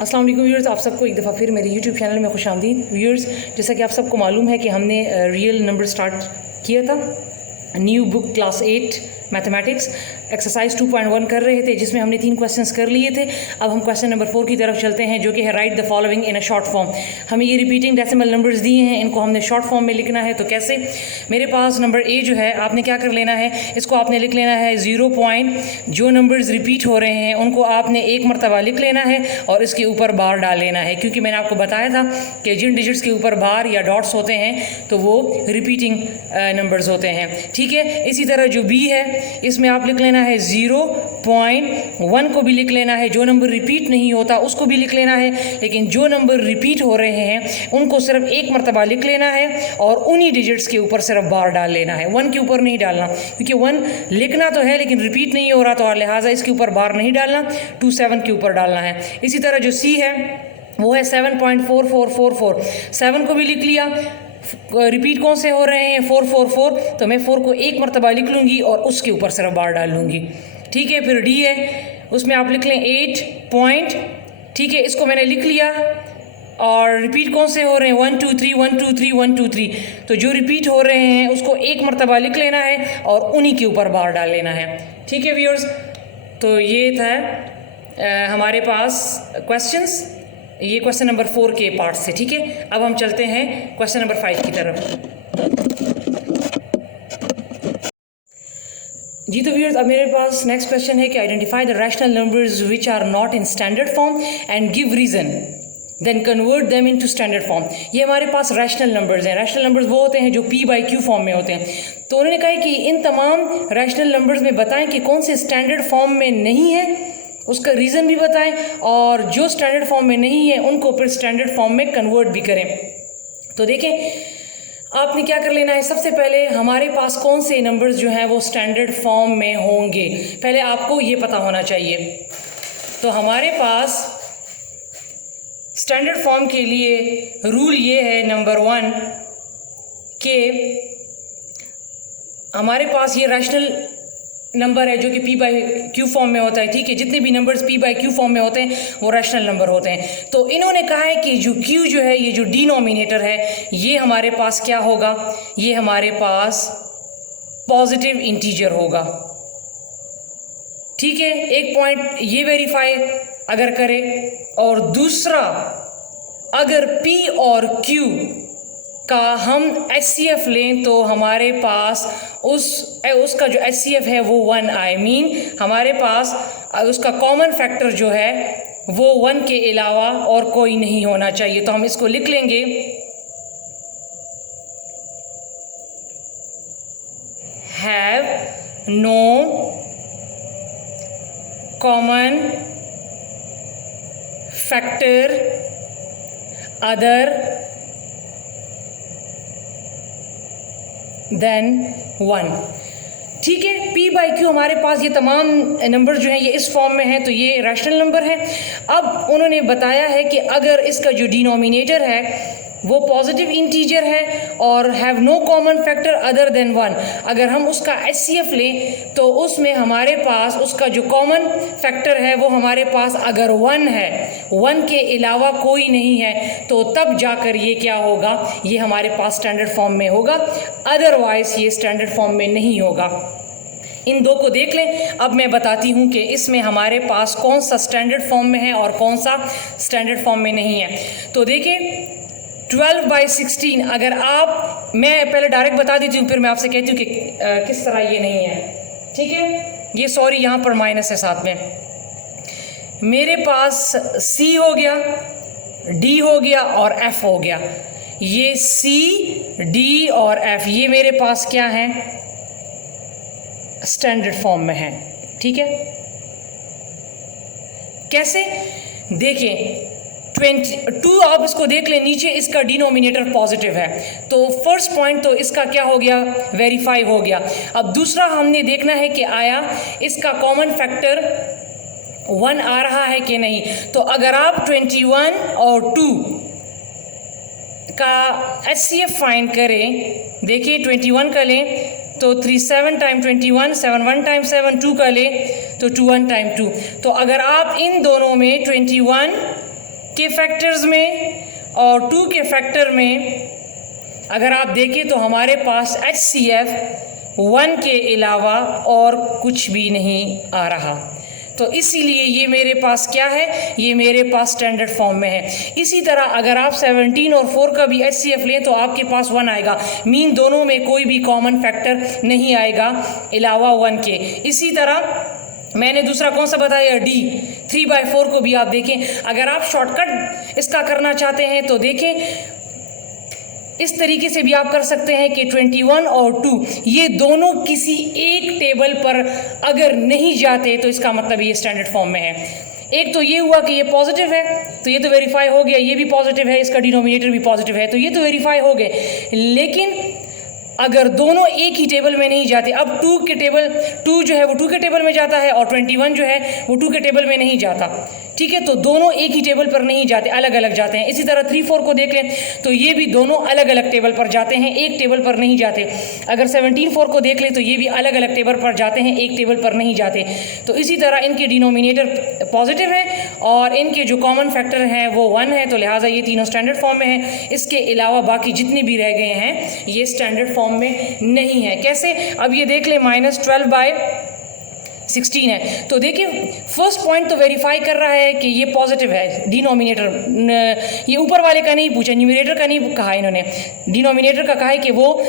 अस्सलाम वालेकुम व्यूअर्स, आप सबको एक दफ़ा फिर मेरे यूट्यूब चैनल में खुशामदीद। व्यूअर्स, जैसा कि आप सबको मालूम है कि हमने रियल नंबर स्टार्ट किया था। New book class 8 mathematics exercise 2.1 कर रहे थे, जिसमें हमने 3 क्वेश्चंस कर लिए थे। अब हम क्वेश्चन नंबर 4 की तरफ चलते हैं, जो कि है right the following in a short form. हमें ये रिपीटिंग डेसिमल नंबर्स दिए हैं, इनको हमने शॉर्ट फॉर्म में लिखना है। तो कैसे? मेरे पास नंबर ए जो है, आपने क्या कर लेना है, इसको आपने लिख लेना है 0 पॉइंट, जो नंबर्स रिपीट हो रहे हैं उनको आपने एक मरतबा लिख लेना है और इसके ऊपर बार डाल लेना है, क्योंकि मैंने आपको बताया था कि जिन डिजिट्स के ऊपर बार या डॉट्स होते हैं तो वो रिपीटिंग नंबर्स होते हैं। ठीक है, इसी तरह जो बी है, इसमें आप लिख लेना है 0.1 को भी लिख लेना है। जो नंबर रिपीट नहीं होता उसको भी लिख लेना है, लेकिन जो नंबर रिपीट हो रहे हैं उनको सिर्फ एक मरतबा लिख लेना है और उन्हीं डिजिट्स के ऊपर सिर्फ बार डाल लेना है, 1 के ऊपर नहीं डालना, क्योंकि 1 लिखना तो है लेकिन रिपीट नहीं हो रहा, तो लिहाजा इसके ऊपर बार नहीं डालना, 27 के ऊपर डालना है। इसी तरह जो सी है वो है 7.4444, 7 को भी लिख लिया। रिपीट कौन से हो रहे हैं? 444, तो मैं 4 को एक मरतबा लिख लूँगी और उसके ऊपर सिर्फ बार डाल लूँगी। ठीक है, फिर डी है, उसमें आप लिख लें 8 पॉइंट। ठीक है, इसको मैंने लिख लिया और रिपीट कौन से हो रहे हैं? 1 2 3 1 2 3 1 2 3, तो जो रिपीट हो रहे हैं उसको एक मरतबा लिख लेना है और उन्हीं के ऊपर बार डाल लेना है। ठीक है व्यूअर्स, तो ये था हमारे पास क्वेश्चंस, ये क्वेश्चन नंबर 4 के पार्ट से। ठीक है, अब हम चलते हैं क्वेश्चन नंबर 5 की तरफ। जी तो व्यूअर्स, अब मेरे पास नेक्स्ट क्वेश्चन है कि identify the rational numbers which are not in standard form and give reason, then convert them into standard form. ये हमारे पास रैशनल नंबर्स हैं। रैशनल नंबर्स वो होते हैं जो p/q फॉर्म में होते हैं। तो उन्होंने कहा कि इन तमाम रैशनल नंबर्स में बताएं कि कौन से स्टैंडर्ड फॉर्म में नहीं है, उसका रीज़न भी बताएं, और जो स्टैंडर्ड फॉर्म में नहीं है उनको फिर स्टैंडर्ड फॉर्म में कन्वर्ट भी करें। तो देखें, आपने क्या कर लेना है, सबसे पहले हमारे पास कौन से नंबर्स जो हैं वो स्टैंडर्ड फॉर्म में होंगे, पहले आपको ये पता होना चाहिए। तो हमारे पास स्टैंडर्ड फॉर्म के लिए रूल ये है, नंबर 1, कि हमारे पास ये रैशनल नंबर है जो कि p/q फॉर्म में होता है। ठीक है, जितने भी नंबर्स p/q फॉर्म में होते हैं वो रैशनल नंबर होते हैं। तो इन्होंने कहा है कि जो q जो है, ये जो डिनोमिनेटर है, ये हमारे पास क्या होगा? ये हमारे पास पॉजिटिव इंटीजर होगा। ठीक है, एक पॉइंट ये वेरीफाई अगर करें, और दूसरा, अगर p और q का हम HCF लें तो हमारे पास उसका जो HCF है वो 1, आई मीन हमारे पास उसका कॉमन फैक्टर जो है वो 1 के अलावा और कोई नहीं होना चाहिए। तो हम इसको लिख लेंगे, have no common factor other than 1। ठीक है, p/q हमारे पास ये तमाम नंबर जो हैं ये इस फॉर्म में हैं, तो ये रैशनल नंबर है। अब उन्होंने बताया है कि अगर इसका जो डिनोमिनेटर है वो पॉजिटिव इंटीजर है और have no common factor other than 1, अगर हम उसका HCF लें तो उसमें हमारे पास उसका जो कॉमन फैक्टर है वो हमारे पास अगर 1 है, 1 के अलावा कोई नहीं है, तो तब जाकर ये क्या होगा? ये हमारे पास स्टैंडर्ड फॉर्म में होगा, अदरवाइज ये स्टैंडर्ड फॉर्म में नहीं होगा। इन दो को देख लें। अब मैं बताती हूँ कि इसमें हमारे पास कौन सा स्टैंडर्ड फॉर्म में है और कौन सा स्टैंडर्ड फॉर्म में नहीं है। तो देखिए, 12/16, अगर आप, मैं पहले डायरेक्ट बता देती हूँ, फिर मैं आपसे कहती हूँ कि किस तरह ये नहीं है। ठीक है, ये सॉरी यहाँ पर माइनस है साथ में। मेरे पास C हो गया, D हो गया और F हो गया। ये C, D और F ये मेरे पास क्या है? स्टैंडर्ड फॉर्म में है। ठीक है, कैसे? देखिए, 22, आप इसको देख लें, नीचे इसका डिनोमिनेटर पॉजिटिव है, तो फर्स्ट पॉइंट तो इसका क्या हो गया? वेरीफाई हो गया। अब दूसरा हमने देखना है कि आया इसका कॉमन फैक्टर 1 आ रहा है कि नहीं। तो अगर आप 21 और 2 का HCF फाइंड करें, देखिए 21 का लें तो 3 7 टाइम 21, 7 1 टाइम 7, 2 का ले तो 2 1 टाइम 2। तो अगर आप इन दोनों में 21 के फैक्टर्स में और 2 के फैक्टर में अगर आप देखें तो हमारे पास HCF 1 के अलावा और कुछ भी नहीं आ रहा। तो इसीलिए ये मेरे पास क्या है, ये मेरे पास स्टैंडर्ड फॉर्म में है। इसी तरह अगर आप 17 और 4 का भी HCF लें तो आपके पास 1 आएगा, मीन दोनों में कोई भी कॉमन फैक्टर नहीं आएगा अलावा 1 के। इसी तरह मैंने दूसरा कौन सा बताया, D 3/4 को भी आप देखें। अगर आप शॉर्टकट इसका करना चाहते हैं तो देखें, इस तरीके से भी आप कर सकते हैं कि 21 और 2 ये दोनों किसी एक टेबल पर अगर नहीं जाते तो इसका मतलब ये स्टैंडर्ड फॉर्म में है। एक तो ये हुआ कि ये पॉजिटिव है तो ये तो वेरीफाई हो गया, ये भी पॉजिटिव है, इसका डिनोमिनेटर भी पॉजिटिव है, तो ये तो वेरीफाई हो गए। लेकिन अगर दोनों एक ही टेबल में नहीं जाते, अब 2 जो है वो 2 के टेबल में जाता है और 21 जो है वो 2 के टेबल में नहीं जाता, ठीक है। तो दोनों एक ही टेबल पर नहीं जाते, अलग अलग जाते हैं। इसी तरह 3-4 को देख लें तो ये भी दोनों अलग अलग टेबल पर जाते हैं, एक टेबल पर नहीं जाते। अगर 17-4 को देख लें तो ये भी अलग अलग टेबल पर जाते हैं, एक टेबल पर नहीं जाते। तो इसी तरह इनके डिनोमिनेटर पॉजिटिव है और इनके जो कॉमन फैक्टर हैं वो 1 है, तो लिहाजा ये तीनों स्टैंडर्ड फॉर्म में है। इसके अलावा बाकी जितने भी रह गए हैं ये स्टैंडर्ड फॉर्म में नहीं है। कैसे, अब ये देख लें -12/16 है, तो देखिए फर्स्ट पॉइंट तो वेरीफाई कर रहा है कि ये पॉजिटिव है। डिनोमिनेटर ये ऊपर वाले का नहीं पूछा, न्यूमरेटर का नहीं कहा इन्होंने, डिनोमिनेटर का कहा है कि वो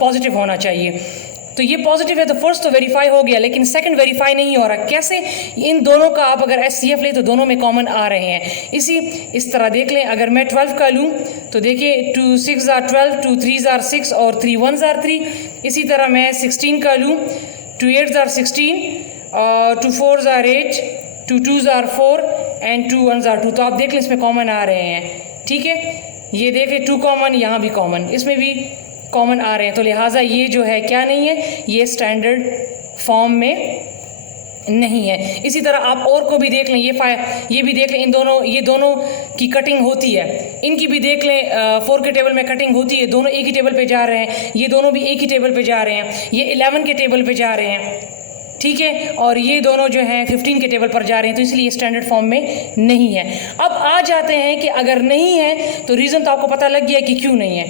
पॉजिटिव होना चाहिए। तो ये पॉजिटिव है तो फर्स्ट तो वेरीफाई हो गया, लेकिन सेकंड वेरीफाई नहीं हो रहा। कैसे, इन दोनों का आप अगर HCF ले तो दोनों में कॉमन आ रहे हैं। इस तरह देख लें, अगर मैं 12 का लूँ तो देखिए 2 6 are 12, 2 3 are 6 और 3 1 are 3। इसी तरह मैं 16 का लूँ, 2 8 are 16 और 2 4 are 8, 2 2 are 4 एंड 2 1 are 2। तो आप देख लें इसमें कॉमन आ रहे हैं, ठीक है। ये देखें 2 कॉमन, यहाँ भी कॉमन, इसमें भी कॉमन आ रहे हैं। तो लिहाजा ये जो है क्या नहीं है, ये स्टैंडर्ड फॉर्म में नहीं है। इसी तरह आप और को भी देख लें, ये भी देख लें, ये दोनों की कटिंग होती है, इनकी भी देख लें 4 के टेबल में कटिंग होती है, दोनों एक ही टेबल पे जा रहे हैं, ये दोनों भी एक ही टेबल पे जा रहे हैं, ये 11 के टेबल पे जा रहे हैं, ठीक है, और ये दोनों जो हैं 15 के टेबल पर जा रहे हैं, तो इसलिए स्टैंडर्ड फॉर्म में नहीं है। अब आ जाते हैं कि अगर नहीं है तो रीज़न तो आपको पता लग गया कि क्यों नहीं है।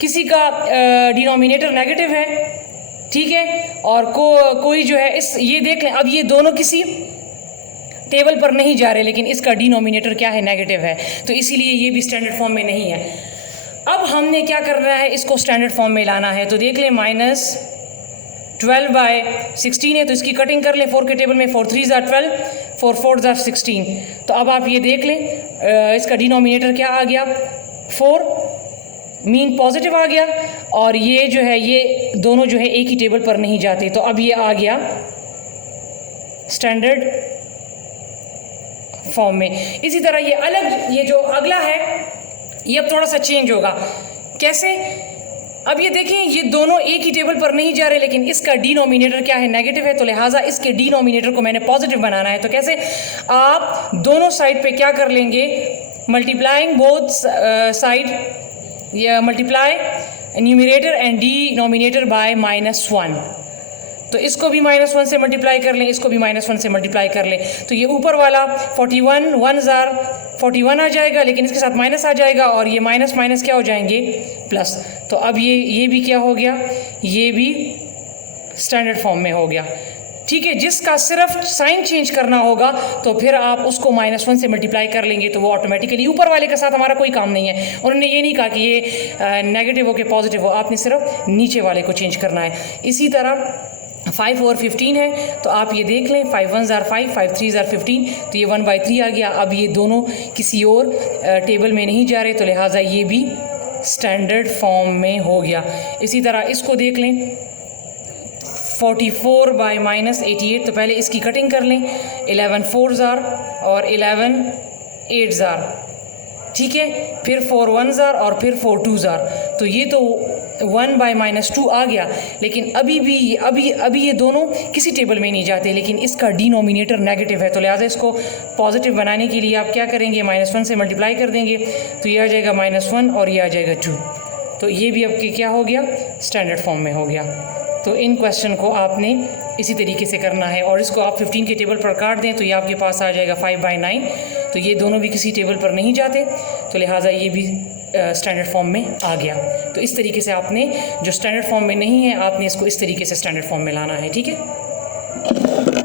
किसी का डिनोमिनेटर नेगेटिव है, ठीक है, और कोई जो है ये देख लें, अब ये दोनों किसी टेबल पर नहीं जा रहे लेकिन इसका डिनोमिनेटर क्या है, नेगेटिव है, तो इसीलिए ये भी स्टैंडर्ड फॉर्म में नहीं है। अब हमने क्या करना है, इसको स्टैंडर्ड फॉर्म में लाना है। तो देख लें -12/16 है तो इसकी कटिंग कर लें 4 के टेबल में, 4 3 are 12, 4 4 are 16। तो अब आप ये देख लें इसका डिनोमिनेटर क्या आ गया, 4, मीन पॉजिटिव आ गया, और ये जो है ये दोनों जो है एक ही टेबल पर नहीं जाते, तो अब ये आ गया स्टैंडर्ड फॉर्म में। इसी तरह ये जो अगला है ये अब थोड़ा सा चेंज होगा। कैसे, अब ये देखें ये दोनों एक ही टेबल पर नहीं जा रहे लेकिन इसका डिनोमिनेटर क्या है, नेगेटिव है, तो लिहाजा इसके डिनोमिनेटर को मैंने पॉजिटिव बनाना है। तो कैसे, आप दोनों साइड पे क्या कर लेंगे, मल्टीप्लाइंग बोथ साइड, या multiply numerator and denominator by -1। तो इसको भी -1 से मल्टीप्लाई कर लें, इसको भी -1 से मल्टीप्लाई कर लें, तो ये ऊपर वाला 41 1 are 41 आ जाएगा, लेकिन इसके साथ माइनस आ जाएगा और ये माइनस माइनस क्या हो जाएंगे, प्लस। तो अब ये भी क्या हो गया, ये भी स्टैंडर्ड फॉर्म में हो गया, ठीक है। जिसका सिर्फ साइन चेंज करना होगा तो फिर आप उसको -1 से मल्टीप्लाई कर लेंगे तो वो ऑटोमेटिकली, ऊपर वाले के साथ हमारा कोई काम नहीं है। उन्होंने ये नहीं कहा कि ये नेगेटिव हो के पॉजिटिव हो, आपने सिर्फ नीचे वाले को चेंज करना है। इसी तरह 5 और 15 है तो आप ये देख लें 5 1 are 5, 5 3 are 15, तो ये 1/3 आ गया। अब ये दोनों किसी और टेबल में नहीं जा रहे तो लिहाजा ये भी स्टैंडर्ड फॉर्म में हो गया। इसी तरह इसको देख लें 44/-88, तो पहले इसकी कटिंग कर लें, 11 4s are और 11 8s are, ठीक है, फिर 4 1s are और फिर 4 2s are। तो ये तो 1/-2 आ गया, लेकिन अभी ये दोनों किसी टेबल में नहीं जाते, लेकिन इसका डिनोमिनेटर नेगेटिव है, तो लिहाजा इसको पॉजिटिव बनाने के लिए आप क्या करेंगे, -1 से मल्टीप्लाई कर देंगे, तो ये आ जाएगा -1 और ये आ जाएगा 2। तो ये भी अब क्या हो गया, स्टैंडर्ड फॉर्म में हो गया। तो इन क्वेश्चन को आपने इसी तरीके से करना है। और इसको आप 15 के टेबल पर काट दें तो ये आपके पास आ जाएगा 5/9। तो ये दोनों भी किसी टेबल पर नहीं जाते, तो लिहाजा ये भी स्टैंडर्ड फॉर्म में आ गया। तो इस तरीके से आपने जो स्टैंडर्ड फॉर्म में नहीं है, आपने इसको इस तरीके से स्टैंडर्ड फॉर्म में लाना है, ठीक है।